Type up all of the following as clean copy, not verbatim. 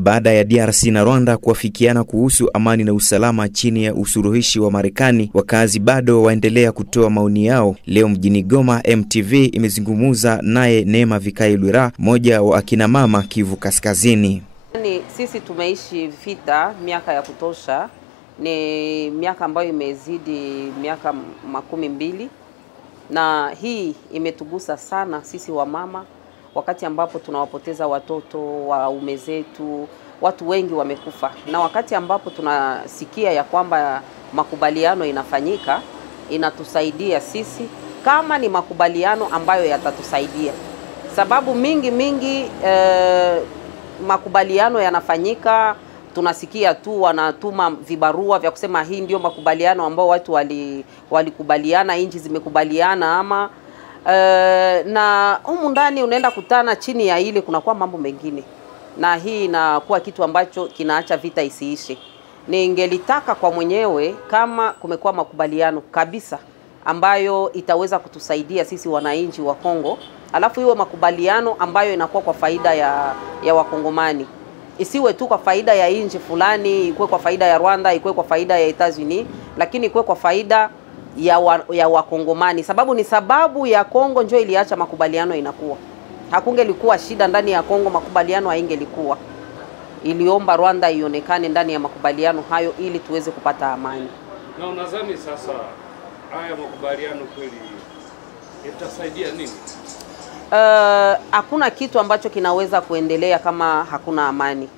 Baada ya DRC na Rwanda kuafikiana kuhusu amani na usalama chini ya usuluhishi wa Marekani, wakazi bado waendelea kutoa maoni yao. Leo mjini Goma, MTV imezungumza naye Neema Vikailwira, mmoja wa akina mama Kivu Kaskazini. Sisi tumeishi vita miaka ya kutosha, ni miaka ambayo imezidi miaka 12, na hii imetugusa sana sisi wa mama, wakati ambapo tunawapoteza watoto, waume zetu, watu wengi wamekufa. Na wakati ambapo tunasikia ya kwamba makubaliano inafanyika, inatusaidia sisi kama ni makubaliano ambayo yatatusaidia. Sababu mingi makubaliano yanafanyika, tunasikia tu wanatuma vibarua vya kusema hii ndio makubaliano ambao watu walikubaliana, nchi zimekubaliana ama na humu ndani unaenda kutana chini ya ile kunakuwa mambo mengine, na hii inakuwa kitu ambacho kinaacha vita isiishe. Ningelitaka kwa mwenyewe kama kumekuwa makubaliano kabisa ambayo itaweza kutusaidia sisi wananchi wa Kongo, alafu hiyo makubaliano ambayo inakuwa kwa faida ya Wakongomani, isiwe tu kwa faida ya nchi fulani, ikuwe kwa faida ya Rwanda, ikuwe kwa faida ya Etats-Unis, lakini ikuwe kwa faida ya Wakongomani. Sababu ni sababu ya Kongo ndio iliacha makubaliano inakuwa. Hakungelikuwa shida ndani ya Kongo, makubaliano haingelikuwa. Iliomba Rwanda ionekane ndani ya makubaliano hayo ili tuweze kupata amani. Na unadhani sasa haya makubaliano kweli itasaidia nini? Hakuna kitu ambacho kinaweza kuendelea kama hakuna amani.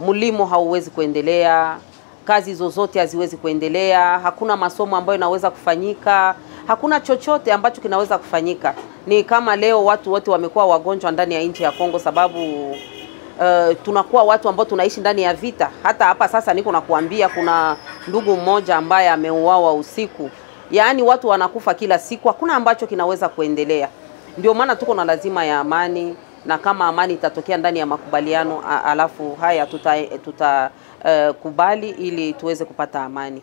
Mulimo hauwezi kuendelea, kazi zozote haziwezi kuendelea, hakuna masomo ambayo yanaweza kufanyika, hakuna chochote ambacho kinaweza kufanyika. Ni kama leo watu wote wamekuwa wagonjwa ndani ya nchi ya Kongo sababu tunakuwa watu ambao tunaishi ndani ya vita. Hata hapa sasa niko nakuambia kuna ndugu mmoja ambaye ameuawa usiku. Yaani watu wanakufa kila siku, hakuna ambacho kinaweza kuendelea. Ndio maana tuko na lazima ya amani, na kama amani itatokea ndani ya makubaliano alafu haya tutakubali ili tuweze kupata amani.